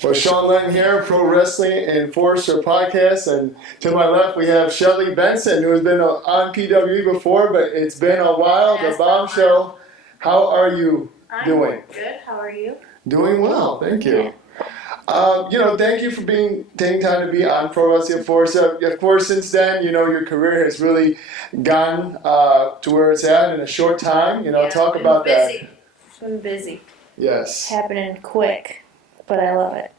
Well, Sean Lennon here, Pro Wrestling Enforcer podcast, and to my left we have Shelly Benson, who has been on PWE before, but it's been a while. The Bombshell. How are you doing? I'm good. How are you? Doing well, thank you. Thank you for taking time to be on Pro Wrestling Enforcer. Of course, since then, your career has really gone to where it's at in a short time. Talk about busy. that. It's been busy. Yes. It's happening quick, but I love it.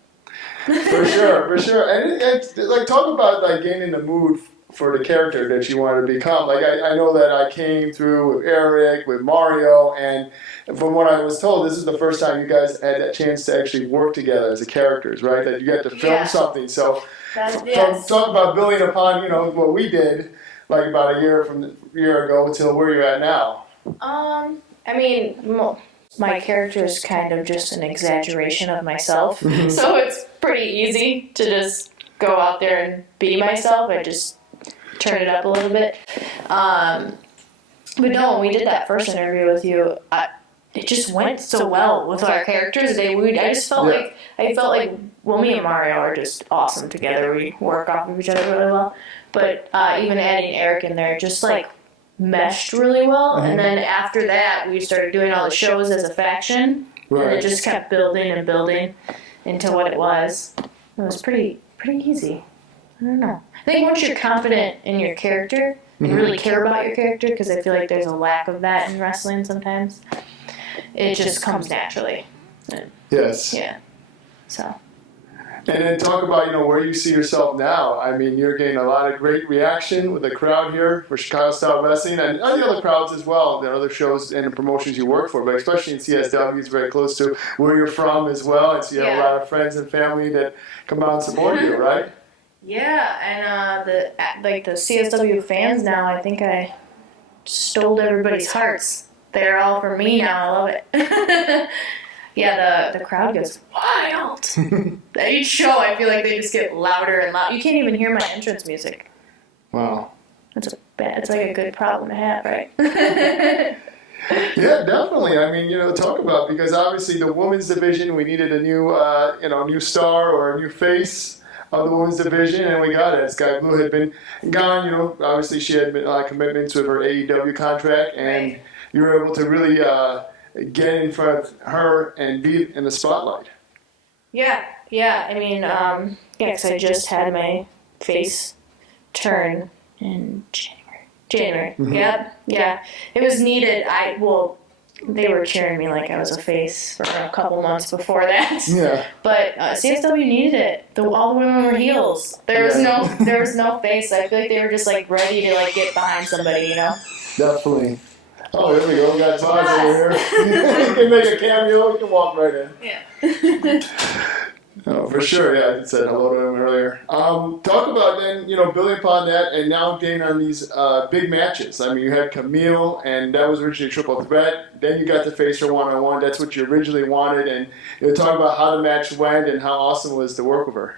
For sure. And talk about getting the mood for the character that you want to become. I know that I came through with Eric, with Mario, and from what I was told, this is the first time you guys had that chance to actually work together as the characters, right? That you get to film something. So talk about building upon, what we did about a year ago until where you're at now. My character is kind of just an exaggeration of myself, so it's pretty easy to just go out there and be myself. I just turn it up a little bit. But no, when we did that first interview with you, it just went so well with our characters. I felt like me and Mario are just awesome together. We work off of each other really well. But even adding Eric in there, just meshed really well. And then after that, we started doing all the shows as a faction, and it just kept building and building into what it was. It was pretty easy. I don't know. I think once you're confident in your character and really care about your character, because I feel like there's a lack of that in wrestling sometimes, it just comes naturally. Yes. Yeah. So. And then talk about, where you see yourself now. I mean, you're getting a lot of great reaction with the crowd here for Chicago Style Wrestling and the other crowds as well, the other shows and the promotions you work for, but especially in CSW, it's very close to where you're from as well. And so you have a lot of friends and family that come out and support you, right? Yeah, and the CSW fans now, I think I stole everybody's hearts. They're all for me now. I love it. Yeah, the crowd goes wild. At each show, I feel like they just get louder and louder. You can't even hear my entrance music. Wow. It's a good problem to have, right? Yeah, definitely. I mean, talk about, because obviously the women's division, we needed a new star or a new face of the women's division, and we got it. Sky Blue had been gone, obviously she had been commitments with her AEW contract, and you were able to really get in front of her and be in the spotlight. Yeah. I mean, because I just had my face turn in January. Mm-hmm. Yeah. It was needed. They were cheering me like I was a face for a couple months before that. Yeah. But CSW needed it. All the women were heels. There was no face. I feel like they were just ready to get behind somebody, Definitely. Oh, here we go. We got Todd over here. You can make a cameo. You can walk right in. Yeah. Oh, for sure. Yeah, I said hello to him earlier. Talk about then, building upon that and now getting on these big matches. I mean, you had Kamille, and that was originally a triple threat. Then you got to face her one-on-one. That's what you originally wanted. And talk about how the match went and how awesome it was to work with her.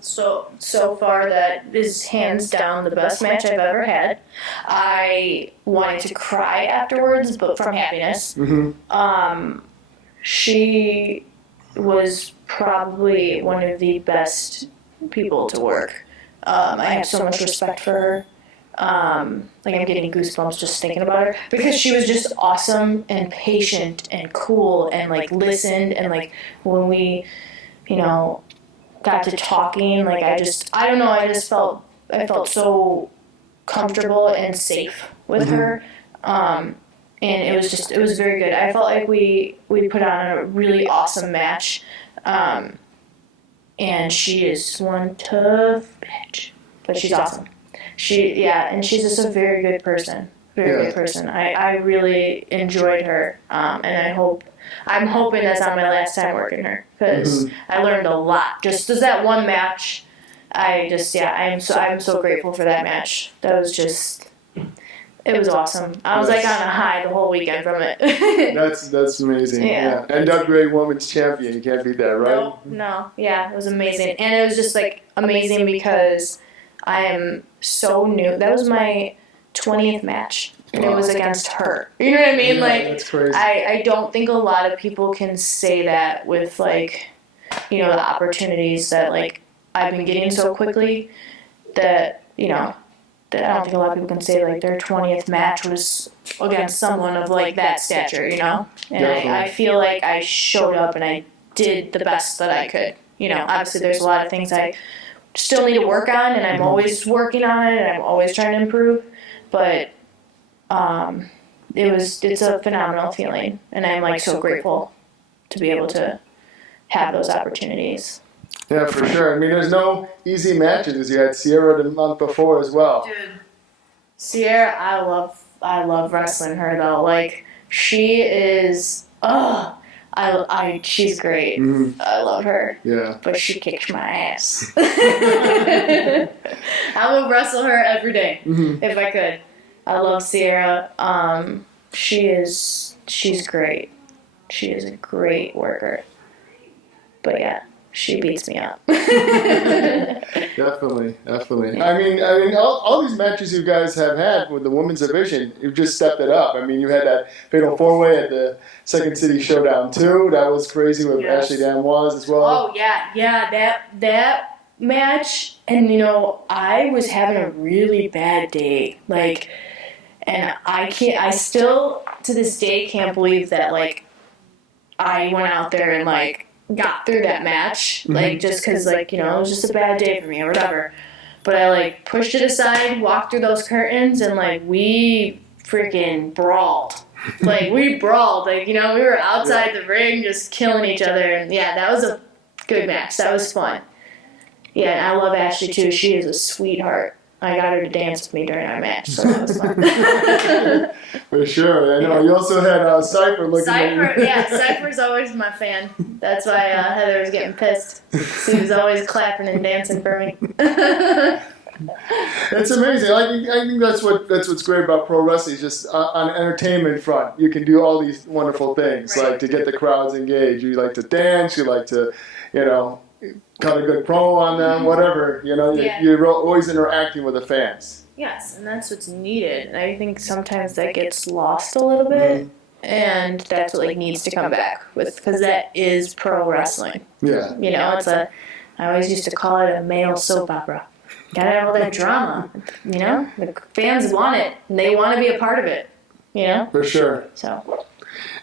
So far that is hands down the best match I've ever had. I wanted to cry afterwards, but from happiness. Mm-hmm. She was probably one of the best people to work. I have so much respect for her. I'm getting goosebumps just thinking about her, because she was just awesome and patient and cool and listened, and when we, got to talking, I felt so comfortable and safe with her, and it was very good. I felt like we put on a really awesome match, and she is one tough bitch, but she's awesome. And she's just a very good person. Good person. I really enjoyed her, and I'm hoping that's not my last time working her, because I learned a lot. Just that one match, I'm so grateful for that match. That was it was awesome. I was on a high the whole weekend from it. That's amazing. Yeah. NWA Women's Champion, you can't beat that, right? No. Yeah, it was amazing, and it was just amazing because I am so new. That was my 20th match, and it was against her. You know what I mean? Yeah, that's crazy. I don't think a lot of people can say that with the opportunities that, like, I've been getting so quickly that, that I don't think a lot of people can say, like, their 20th match was against someone of, like, that stature, And I feel like I showed up and I did the best that I could. Obviously there's a lot of things I still need to work on, and I'm always working on it, and I'm always trying to improve. But it's a phenomenal feeling, and I'm, like, so grateful to be able to have those opportunities. Yeah, for sure. I mean, there's no easy matches. You had Sierra the month before as well. Dude, Sierra, I love wrestling her though. Like, she is, she's great. Mm-hmm. I love her. Yeah. But she kicks my ass. I would wrestle her every day if I could. I love Sierra. She's great. She is a great worker. But yeah, she beats me up. Definitely. I mean, all these matches you guys have had with the women's division, you've just stepped it up. I mean, you had that fatal 4-way at the Second City Showdown too. That was crazy with Ashley Damoise as well. Oh yeah, that match. And I was having a really bad day, like, and I still to this day can't believe that, like, I went out there and, like, got through that match, like, just because, like, it was just a bad day for me or whatever. But I, like, pushed it aside, walked through those curtains, and, like, we freaking brawled. Like, we brawled. Like, we were outside the ring just killing each other. And, yeah, that was a good match. That was fun. Yeah, and I love Ashley, too. She is a sweetheart. I got her to dance with me during our match, so that was fun. For sure. I know. You also had Cypher looking at you. Yeah, Cypher's always my fan. That's why Heather was getting pissed. She was always clapping and dancing for me. It's amazing. I think that's what's great about pro wrestling. Is just on the entertainment front, you can do all these wonderful things, like to get the crowds engaged. You like to dance. You like to, cut a good promo on them, whatever. You're always interacting with the fans. Yes, and that's what's needed. And I think sometimes that gets lost a little bit, and that's what, like, needs to come back with, because that is pro wrestling. Yeah. I always used to call it a male soap opera. Gotta have all that drama. The fans want it, and they want to be a part of it. For sure. So.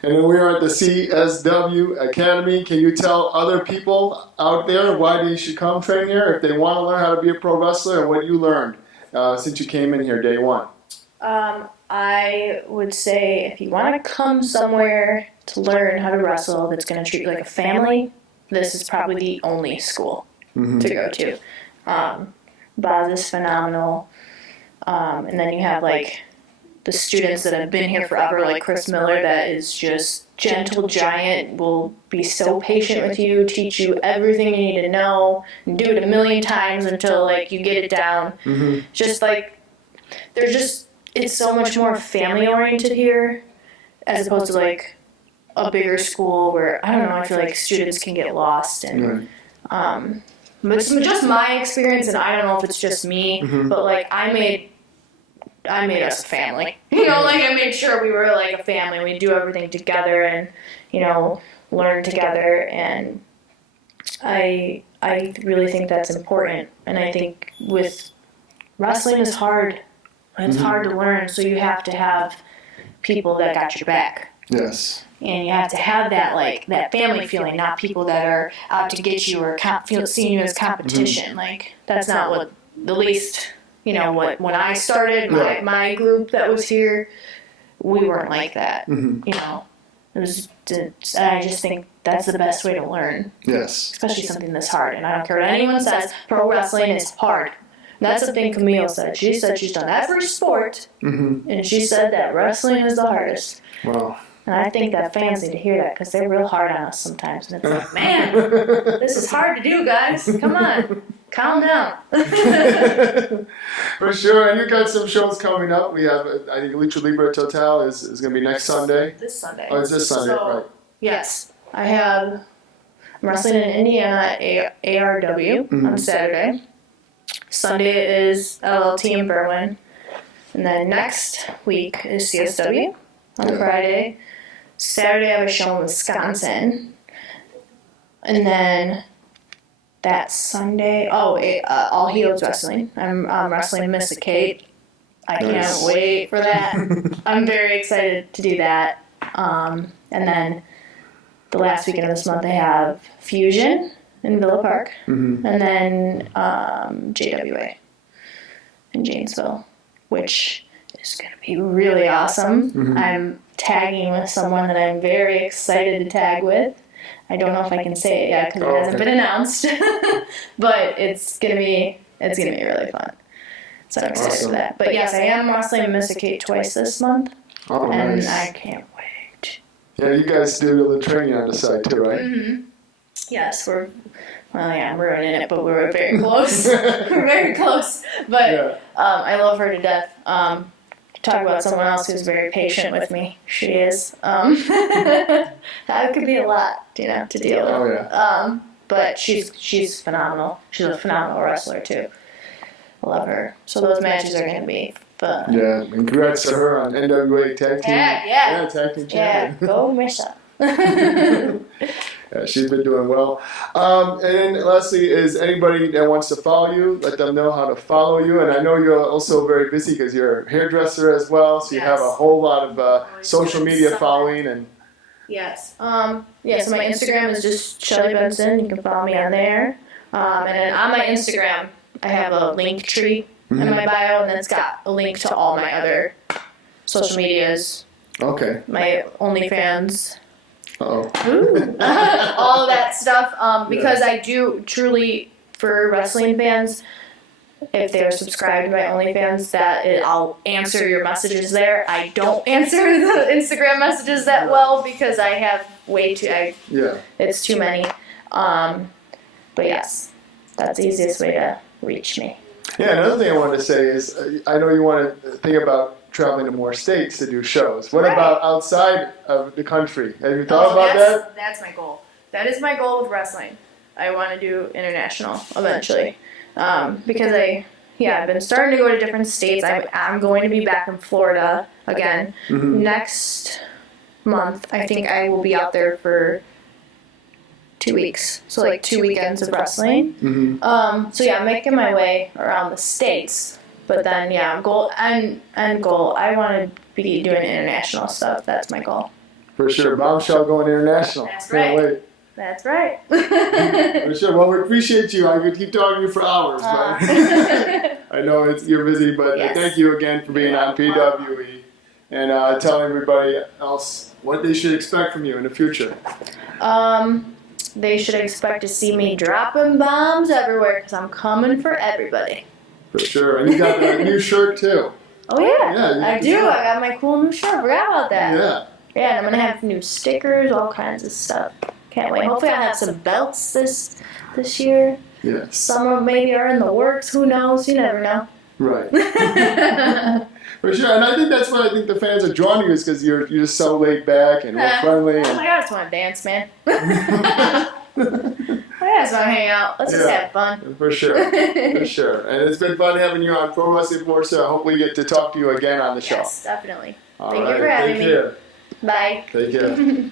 And then we are at the CSW Academy. Can you tell other people out there why they should come train here if they want to learn how to be a pro wrestler, and what you learned since you came in here day one? I would say if you want to come somewhere to learn how to wrestle that's going to treat you like a family, this is probably the only school to go to. Boz is phenomenal. And then you have, like, the students that have been here forever, like Chris Miller, that is just gentle giant, will be so patient with you, teach you everything you need to know, and do it a million times until, like, you get it down. Just, like, it's so much more family oriented here, as opposed to, like, a bigger school where, I don't know, I feel like students can get lost. And but it's just my experience, and I don't know if it's just me, but, like, I made us a family. Like, I made sure we were, like, a family. We do everything together and, learn together. And I really think that's important. And I think with wrestling is hard. It's hard to learn, so you have to have people that got your back. Yes. And you have to have that, like, that family feeling, not people that are out to get you or seeing you as competition. Like, that's not what, the least... when I started, my group that was here, we weren't like that. It was. I just think that's the best way to learn. Yes. Especially something this hard. And I don't care what anyone says, pro wrestling is hard. And that's the thing Kamille said. She said she's done every sport, and she said that wrestling is the hardest. Wow. And I think that fans need to hear that, because they're real hard on us sometimes. And it's like, man, this is hard to do, guys. Come on. Calm down. For sure. And you got some shows coming up. We have, I think, Lucha Libre Total is going to be next Sunday. This Sunday. Oh, it's this Sunday, right. Yes. I'm wrestling in Indiana at ARW on Saturday. Sunday is LLT in Berwyn. And then next week is CSW on Friday. Saturday I have a show in Wisconsin. And then that Sunday. All Heels Wrestling. I'm wrestling Missa Kate. I can't wait for that. I'm very excited to do that. And then the last weekend of this month, I have Fusion in Villa Park, and then JWA in Janesville, which is going to be really awesome. I'm tagging with someone that I'm very excited to tag with. I don't know if I can say it yet because it hasn't been announced, but it's gonna be really fun. So I'm excited for that. But yes, I am wrestling Missa Kate twice this month, and I can't wait. Yeah, you guys do the training on the side too, right? Yes, I'm ruining it, but we're very close. We're very close. But I love her to death. Talk about someone else who's very patient with me. She is. That could be a lot, to deal with. Oh, yeah. But she's phenomenal. She's a phenomenal wrestler, too. I love her. So those matches are going to be fun. Yeah, and congrats to her on NWA Tag Team. Yeah, Tag Team champion. Yeah, go Missa. Yeah, she's been doing well. And then lastly, is anybody that wants to follow you, let them know how to follow you. And I know you're also very busy because you're a hairdresser as well, so you have a whole lot of social media following. And yes. So my Instagram is just Shelly Benson. You can follow me on there. And then on my Instagram, I have a link tree in my bio, and then it's got a link to all my other social medias. Okay. My OnlyFans. Uh-oh. All of that stuff. Because I do truly, for wrestling fans, if they're subscribed to my OnlyFans, I'll answer your messages there. I don't answer the Instagram messages that well because I have way too. It's too many. But yes, that's the easiest way to reach me. Yeah, another thing I wanted to say is I know you want to think about traveling to more states to do shows. What about outside of the country? Have you thought about that? That's my goal. That is my goal with wrestling. I want to do international eventually. Because I've been starting to go to different states. I'm going to be back in Florida again. Next month. I think I will be out there for 2 weeks. So like 2 weekends of wrestling. I'm making my way around the states. But then, goal. I want to be doing international stuff. That's my goal. For sure. Bombshell going international. That's right. Can't wait. That's right. For sure. Well, we appreciate you. I could keep talking to you for hours, but I know you're busy, but thank you again for being on PWE and telling everybody else what they should expect from you in the future. They should expect to see me dropping bombs everywhere because I'm coming for everybody. For sure. And you got a new shirt, too. Oh, yeah. I do. I got my cool new shirt. I forgot about that. Yeah. Yeah, and I'm going to have new stickers, all kinds of stuff. Can't wait. Hopefully I'll have some belts this year. Yeah. Some of them maybe are in the works. Who knows? You never know. Right. For sure. And I think that's why I think the fans are drawn to you is because you're just so laid back and friendly. Oh, my God. I just want to dance, man. I just want to hang out. Let's just have fun. For sure. For sure. And it's been fun having you on Pro Wrestling Force. So I hope we get to talk to you again on the show. Yes, definitely. All Thank right. you for having Take me. care. Bye. Take care.